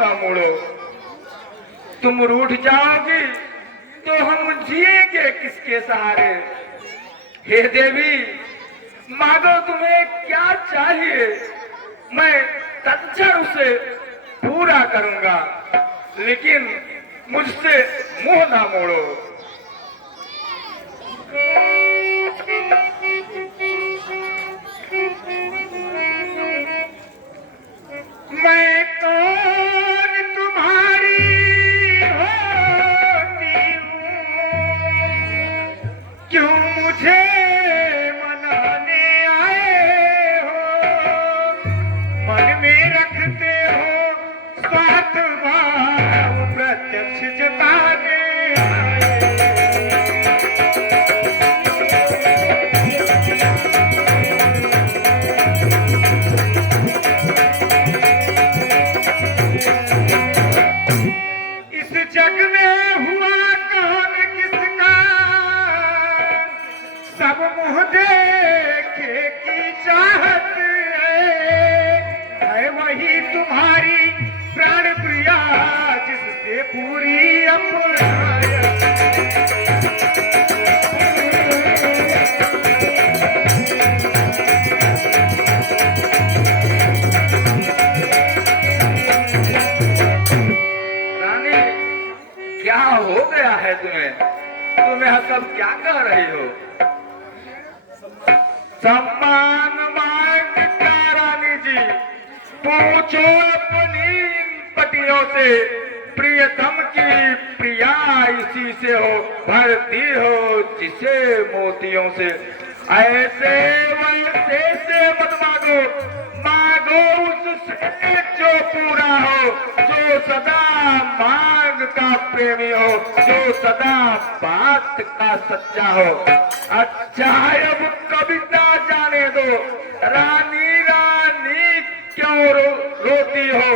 न मोड़ो। तुम रूठ जाओगी तो हम जिएंगे किसके सहारे। हे देवी, मांगो तुम्हें क्या चाहिए, मैं तत्क्षण उसे पूरा करूंगा, लेकिन मुझसे मुंह ना मोड़ो। मैं कौन तुम्हारी होती हूँ, क्यों मुझे मनाने आए हो। मन में रखते हो स्वार्थ भाव, प्रत्यक्ष जताने इस जग में हुआ कौन किसका, सब मुँह देखे की चाहत है वही तुम्हारी प्राण प्रिया, जिससे पूरी अपनायत। रानी, क्या हो गया है तुम्हें? तुम्हें सब क्या कह रही हो? सम्मान मांगता रानी जी, पूछो अपनी पतियों से, प्रियतम की प्रिया इसी से हो, भरती हो जिसे मोतियों से। ऐसे वैसे से मत मांगो, मांगो उससे जो पूरा हो, जो सदा मांग का प्रेमी हो, जो सदा बात का सच्चा हो। अच्छा है अब कविता जाने दो, रानी रानी क्यों रोती हो,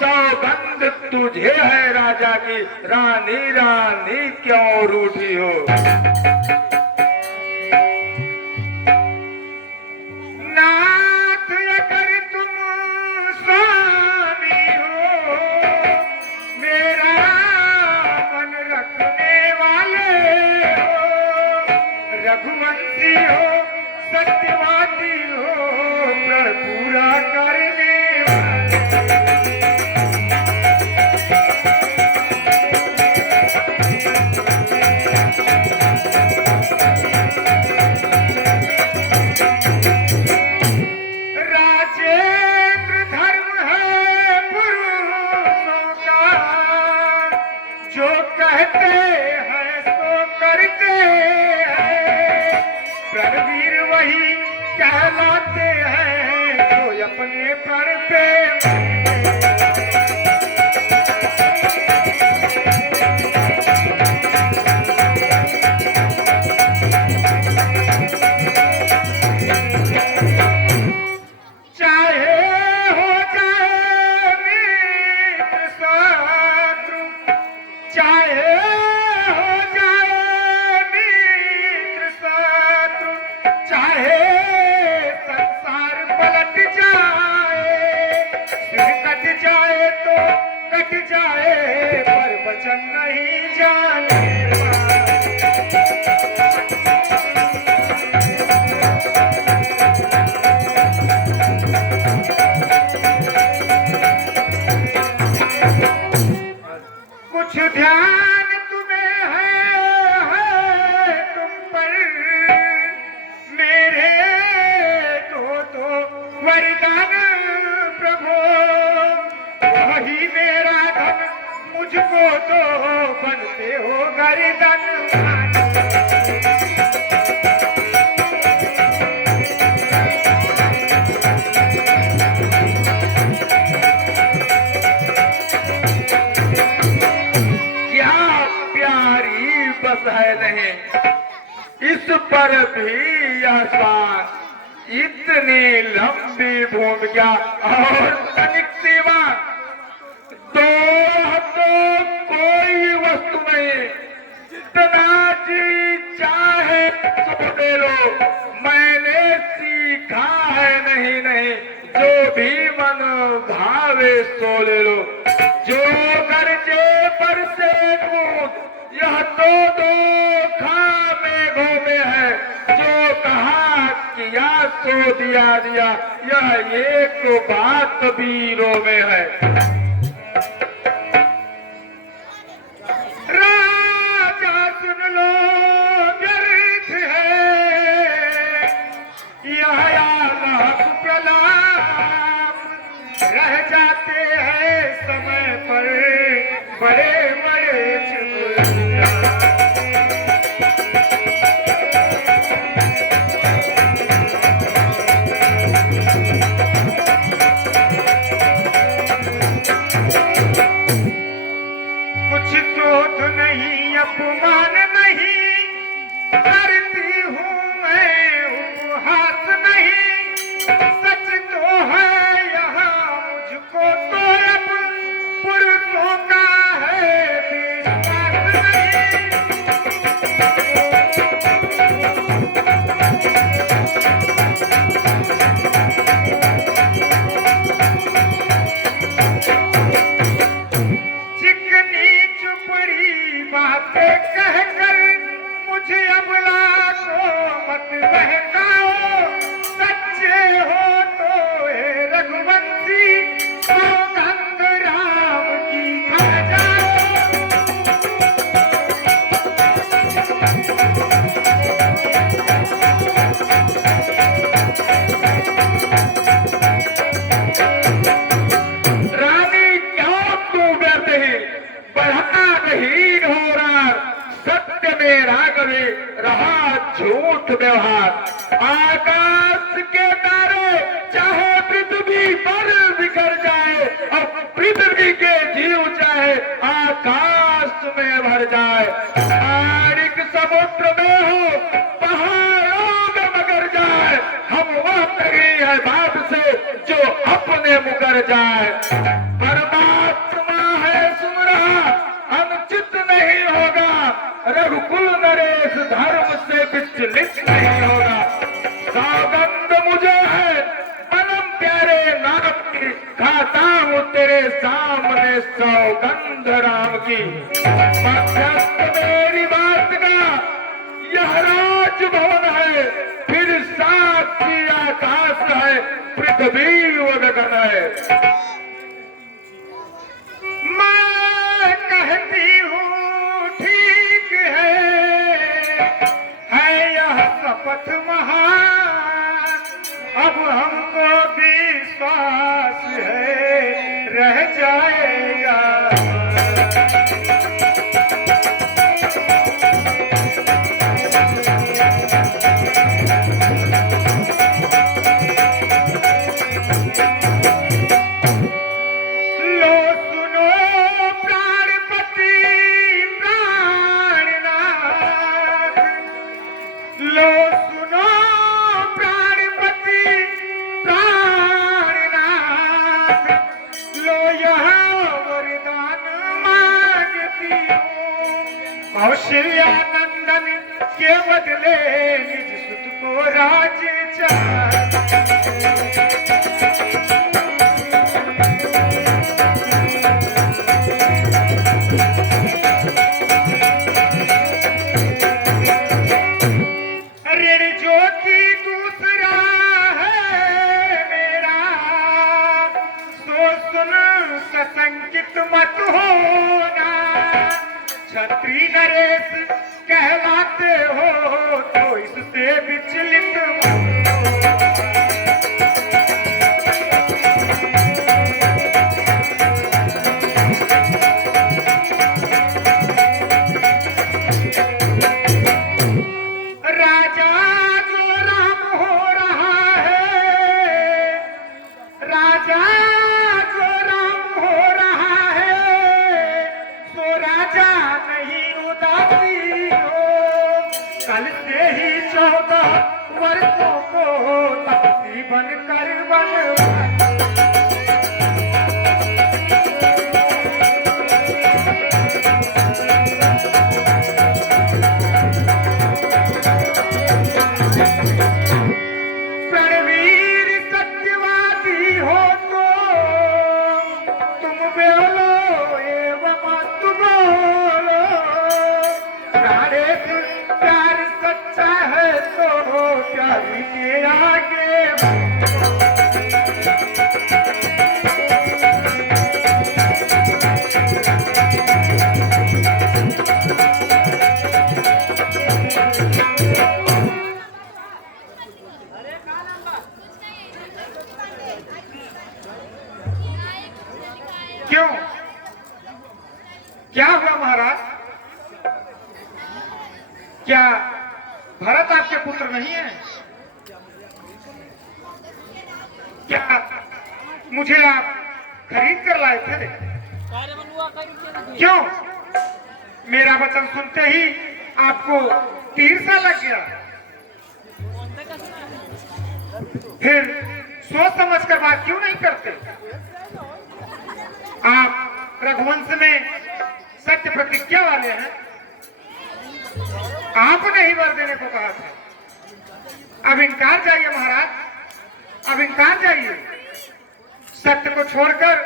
सौगंध तुझे है राजा की, रानी रानी क्यों रूठी हो। नाथ अगर तुम स्वामी हो, मेरा मन रखने वाले हो, रघुवंशी हो, सत्यवादी हो, प्रण पूरा करने राजेंद्र धर्म है पुरुषों का, जो कहते हैं सो करते हैं, रणवीर वही कहलाते हैं जो अपने प्रण पे चाहे हो जाए मित्र शत्रु, चाहे हो जाए मित्र शत्रु, चाहे संसार पलट जाए, सिर कट जाए तो कट जाए, पर वचन नहीं जाने कुछ ध्यान तुम्हें है तुम पर, मेरे तो वरदान प्रभु, वही मेरा धन, मुझको तो बनते हो गर्दन। बस है नहीं इस पर भी आसान, इतनी लंबी भूमिका और तनिक सीमा, तो कोई वस्तु नहीं, जितना जी चाहे सब दे लो, मैंने सीखा है नहीं नहीं, जो भी मन भावे सो ले लो, जो दो खामे घूमे है, जो कहा किया सो दिया दिया, यह एक बात वीरों में है। राजा सुन लो व्यर्थ है, यह आलाप प्रलाप, रह जाते हैं समय पर बड़े बड़े चुगलियां। कुछ क्रोध नहीं, अपमान नहीं करती हूँ मैं, उपहास नहीं, सच तो है यहाँ मुझको तो अब पुरुषों का है विश्वास नहीं। चिकनी चुपड़ी बातें कहकर मुझे अबला को मत बहकाओ, सच्चे हो तो हे रघुवंशी सौगंध राम की खा जाओ। रानी क्यों तू व्यर्थ ही बढ़ा नहीं हो रहा, सत्य में राघवे रहा झूठ व्यवहार। आकाश के तारे चाहे पृथ्वी पर बिखर जाए, और पृथ्वी के जीव चाहे आकाश में भर जाए। आरिक समुद्र में हो, पहाड़ों में मगर जाए, हम वह तगड़ी है बात से जो अपने मुकर जाए। परमात्मा है सुन रहा, अनुचित नहीं होगा, रघुकुल नरेश धर्म से विचलित नहीं होगा। सौगंध मुझे है परम प्यारे नाम की, खाता हूँ तेरे सामने सौगंध राम की। मध्यस्थ मेरी बात का यह राजभवन है, फिर साक्षी आकाश है, पृथ्वी व गगन है। मैं कहती हूँ ठीक है यह शपथ महान, अब हमको विश्वास है रह जाएगा। लो सुनो प्राणपति प्राणनाथ, लो सुनो प्राणपति प्राणनाथ, लो यह वरदान मांगती हूँ, कौशल्या नंदन के बदले निज सुत को राज चाहे। ऋण ज्योति दूसरा है मेरा, सो सुन सशंकित मत होना। क्षत्रिय नरेश कहलाते हो तो इससे विचलित मत हो। राजा जो राम हो रहा है, राजा जो राम हो रहा है, सो राजा नहीं उदासी हो। कल से ही 14 वर्षों को तपसी बनकर बनवाए। रणवीर सत्यवादी हो तो तुम बोलो एवं मत बोलो, बिहारी के आगे। क्यों, क्या हुआ महाराज? क्या भरत आपके पुत्र नहीं है? क्या मुझे आप खरीद कर लाए थे? क्यों, मेरा वचन सुनते ही आपको तीर सा लग गया? फिर सोच समझ कर बात क्यों नहीं करते? आप रघुवंश में सत्य प्रतिज्ञा वाले हैं। आपने ही वर देने को कहा था। अब इनकार जाइए महाराज, अब इनकार जाइए। सत्य को छोड़कर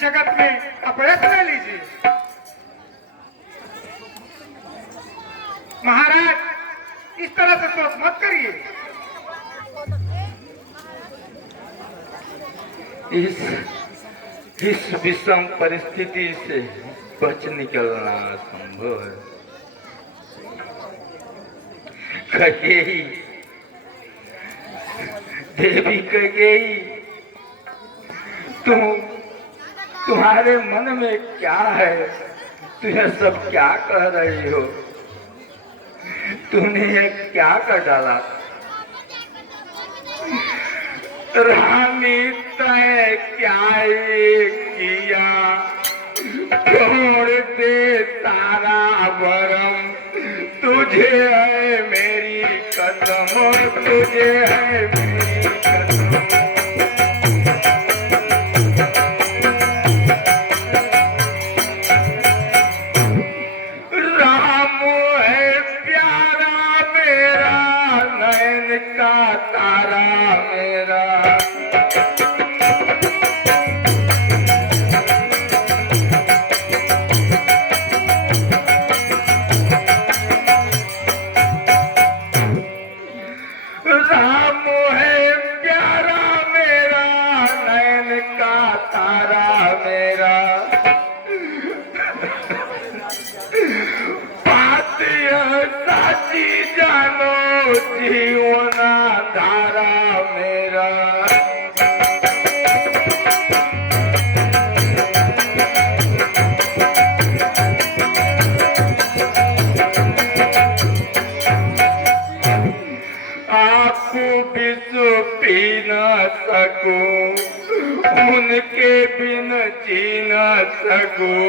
जगत में अपयश ले लीजिए। महाराज इस तरह से सोच मत करिए। इस विषम परिस्थिति से बच निकलना संभव है। कैकेयी, देवी कैकेयी, तुम्हारे मन में क्या है? तुझे सब क्या कह रही हो? तूने ये क्या कर डाला? रानी तय क्या किया? छोड़ दे सारा भरम, तुझे है मेरी कसम, तुझे है मेरी कसम। राम है प्यारा मेरा, नयन का तारा मेरा। राम है प्यारा मेरा, नयन का तारा मेरा। बात यह साची जानो, जीवना धारा मेरा। आपको विश्व पी न सकूं, उनके बिन जी न सकूं।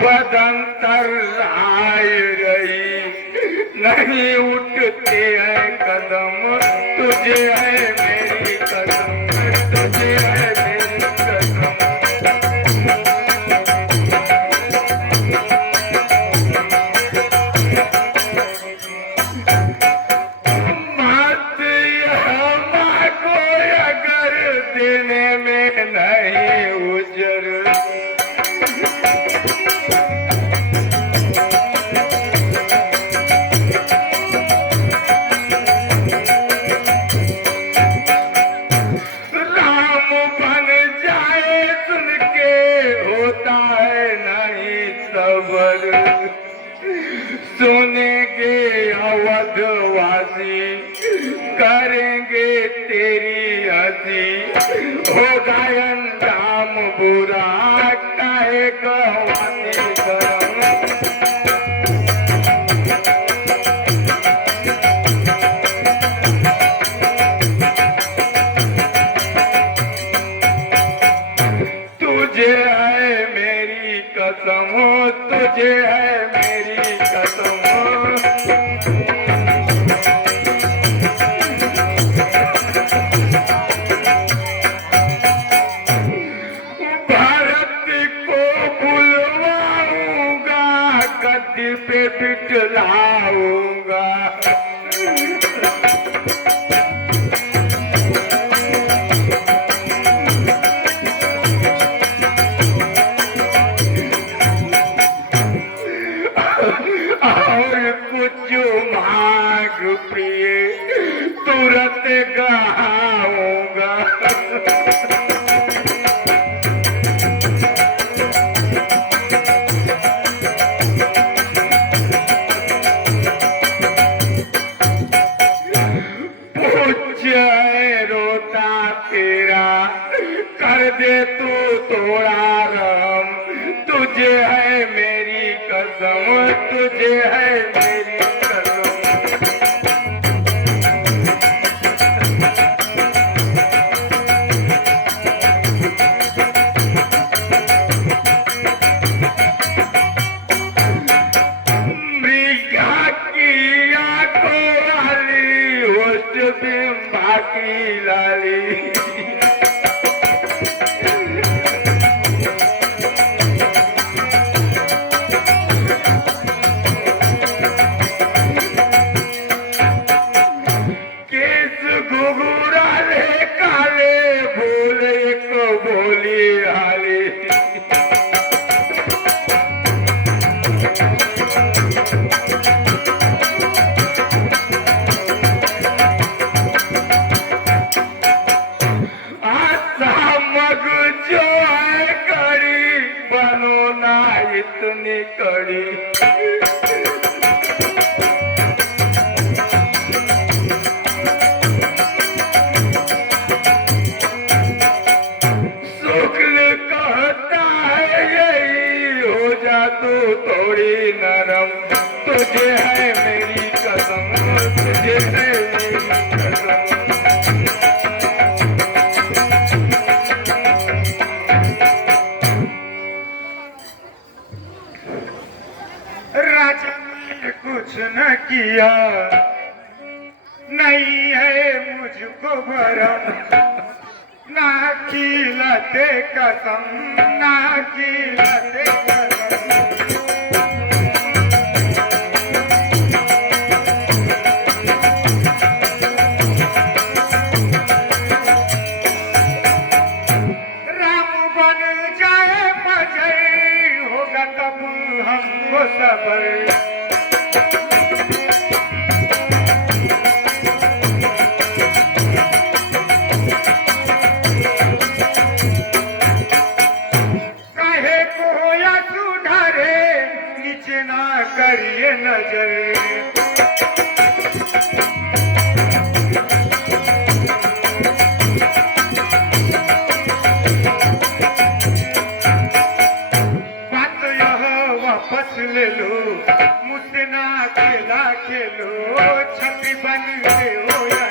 बदन तर आए रही, नहीं उठते हैं कदम, तुझे है मेरी कसम, तुझे है मेरी कसम। मत यह मांगो अगर देने में नहीं उजर। राम बन जाए सुन के होता है नहीं सबर। सुनेंगे अवधवासी, करेंगे तेरी हंसी। हो गायन राम बुरा, काहे गवानी गरम। तुझे है मेरी कसम, तुझे है मेरी कसम। भारत को बुलवाऊंगा, गद्दी पे बिठलाऊंगा। और कुछ मांग प्रिय, तो तुझे है मेरी कसम, तुझे है मेरी कसम। मृगा की आंखों वाली, होश बिंबा की लाली। घुघुराले काले, भोले को भोली हाले। आशा मग जो है कड़ी, बनो ना इतनी कड़ी। तू थोड़ी नरम, तुझे है मेरी कसम, तुझे है मेरी कसम। राजा ने कुछ न किया, नहीं है मुझको भरम, ना खिलाते कसम, ना खिलाते कसम। हमको सबर काहे को या सुधारे, नीचे ना करिए नजर। वापस ले लो, मुझसे ना खेला खेलो, छठी बन के हो या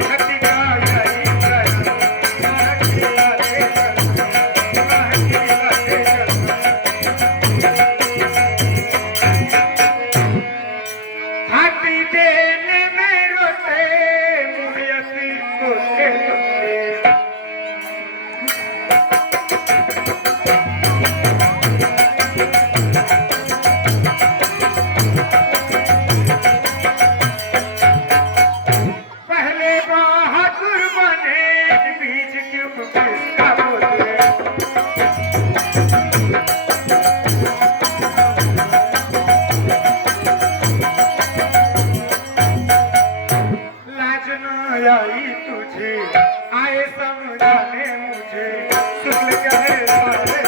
छठी का यही करो, ना खिलाते कसम, ना खिलाते कसम। हाथी देने में रोते, मुझे कोते कोते। आई तुझे आए समझाने मुझे, शुक्ल कहे सारे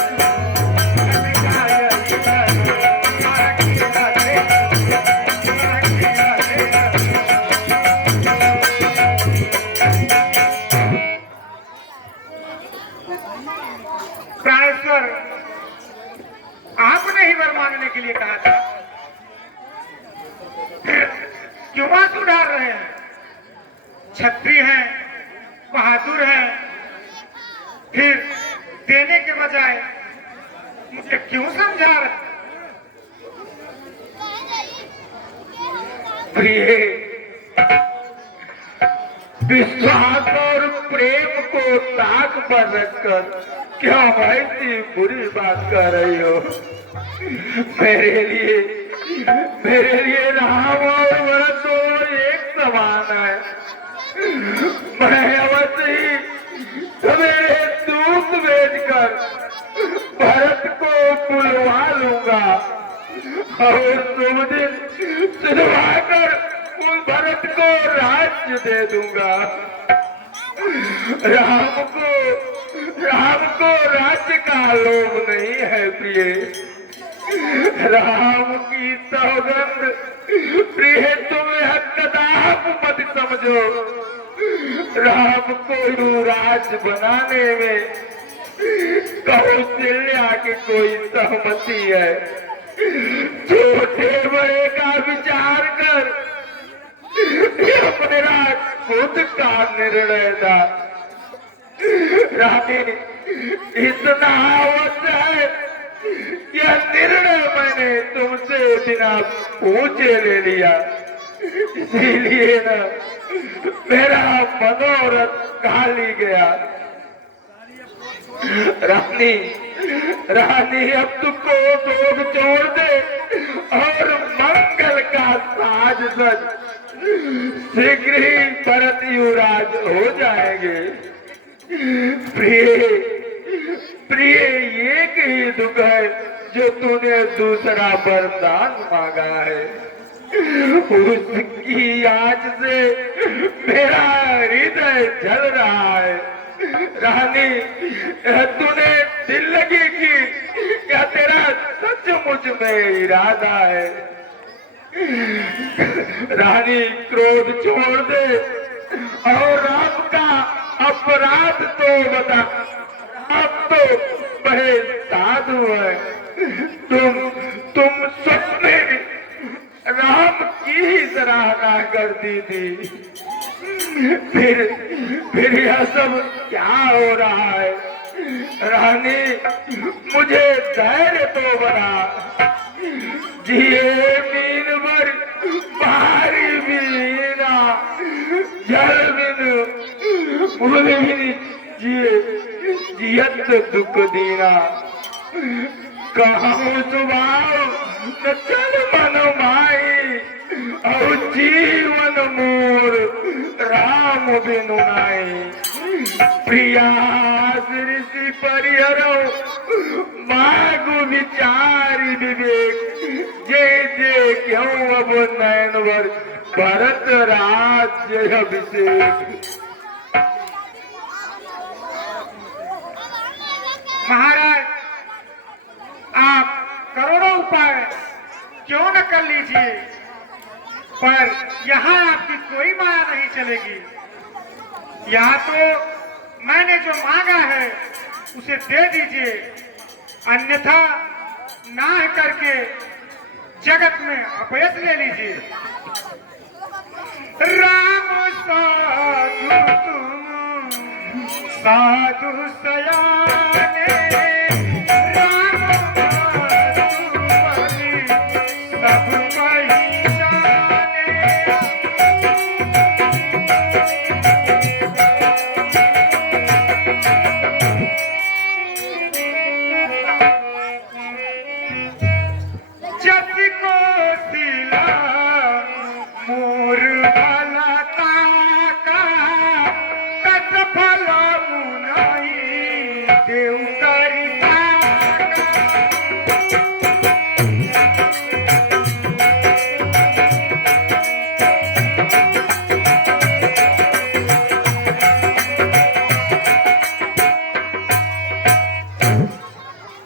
प्राणेश्वर, आपने ही वर मांगने के लिए कहा था, क्यों बात उड़ा रहे हैं? छत्री हैं, बहादुर हैं, फिर देने के बजाय मुझे क्यों समझा रहे? प्रिय, विश्वास और प्रेम को ताक पर रखकर क्या ऐसी बुरी बात कर रही हो? मेरे लिए राम और भरत दोनों एक समान है। मैं अवश्य ही सवेरे दूध बेचकर भरत को बुलवा लूंगा और तुम दिन सुलवाकर उन भरत को राज्य दे दूंगा। राम को राज्य का लोभ नहीं है प्रिय। राम की सौगंध प्रिय, तुम्हें कदाप मत समझो। राम को युवराज बनाने में कौशल्या की कोई सहमति है? छोटे बड़े का विचार कर, यह मेरा खुद का निर्णय था। रानी, इतना अवश्य है, यह निर्णय मैंने तुमसे बिना पूछे ले लिया, इसीलिए ना मेरा मनोरथ खाली गया। रानी, रानी अब तुमको दोग छोड़ दे और मंगल का साज सज, शीघ्र ही भरत युवराज हो जाएंगे। प्रिय, प्रिय, एक ही दुख है जो तूने दूसरा वरदान मांगा है, उसकी आज से मेरा हृदय जल रहा है। रानी, तूने दिल लगी की क्या तेरा सचमुच में इरादा है? रानी, क्रोध छोड़ दे और आपका अपराध तो बता। आप तो बड़े साधु है, तुम सपने राम की ही सराहना करती थी, फिर यह सब क्या हो रहा है? रानी, मुझे धैर्य तो बना, जिए मीन भर भारी बीना, जल बिन जिए जियत दुख दीना। कहूँ स्वभाव न चल मन माई, और जीवन मोर राम बिनु नाई। प्रिया ऋषि परिहरो मागु विचारी विवेक, जय जय क्यों अब नयन वर भरत राज्य अभिषेक। महाराज, आप करोड़ों उपाय क्यों न कर लीजिए, पर यहाँ आपकी कोई माया नहीं चलेगी। यहाँ तो मैंने जो मांगा है उसे दे दीजिए, अन्यथा नाह करके जगत में अपयश ले लीजिए। राम साधु तुम साधु सयाने, राम तुम्हारी सब पहिचाने। जस को सिला मोर भला ताका, कस फल मुनाई देव करी ताका।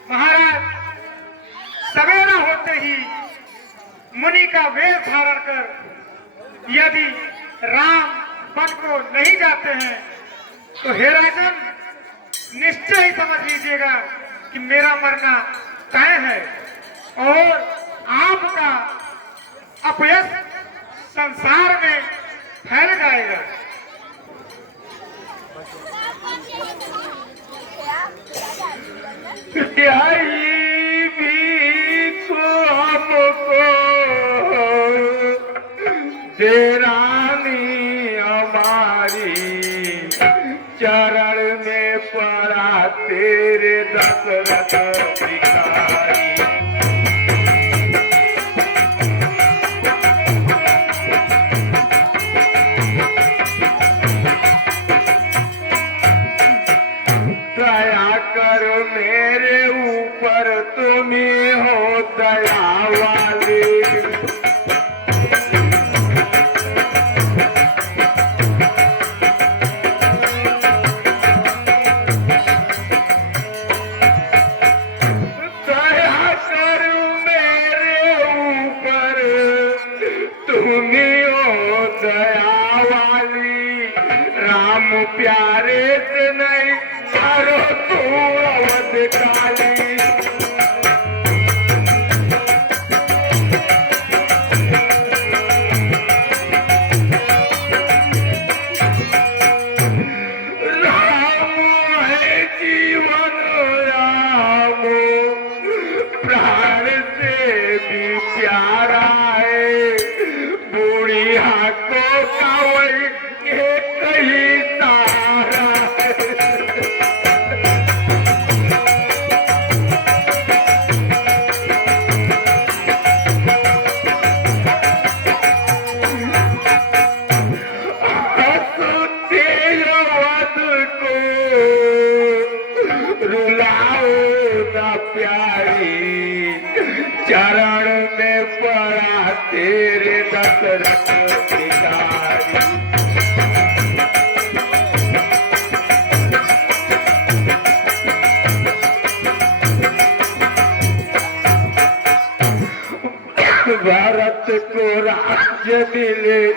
महाराज, सवेरा होते ही मुनि का वेश धारण कर यदि राम वन को नहीं जाते हैं तो हे राजन, निश्चय ही समझ लीजिएगा कि मेरा मरना तय है और आपका अपयश संसार में फैल जाएगा। यही भी को हमको दे रानी हमारी, चरण में पड़ा तेरे दशरथ भिखारी। दया करो मेरे ऊपर, तुम ही हो दया वाली। दया करो मेरे ऊपर, तुम ही हो दया वाली। राम प्यारे से नहीं करो तू प्राण से भी प्यारा है। बुढ़िया को कावड़ एक ही सहारा है। रुलाओ ना प्यारी, चरण में पड़ा तेरे दशरथ बिचारी। भरत को राज्य मिले